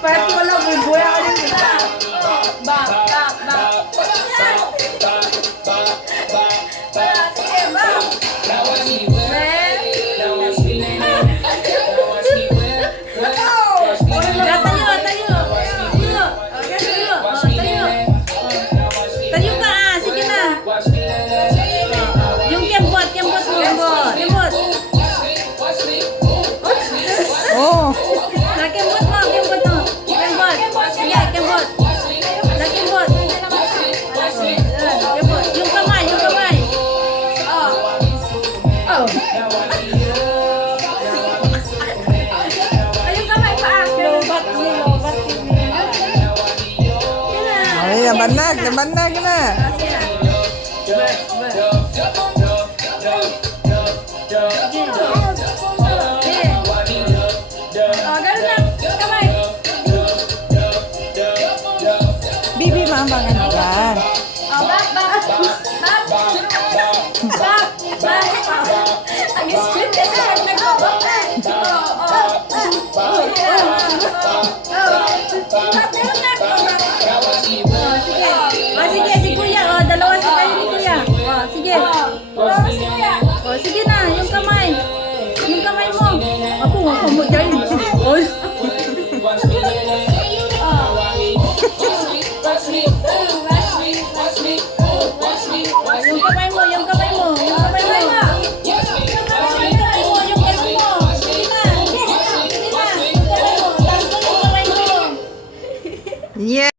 Parang wala mo yung buhay ako din. Tayo ka ah, sige na. Yung kembot mo, kembot. Oh. Na kembot mo. Kembot. Sige, kembot. Na kembot. Kembot. Yung kamay. Oh. Ay, yung kamay pa ah. Lobat. Ay, nabanag na. Ganun lang. Kamay. Bibi, maambangan ka. Ang sweet kasi pag nag-babak.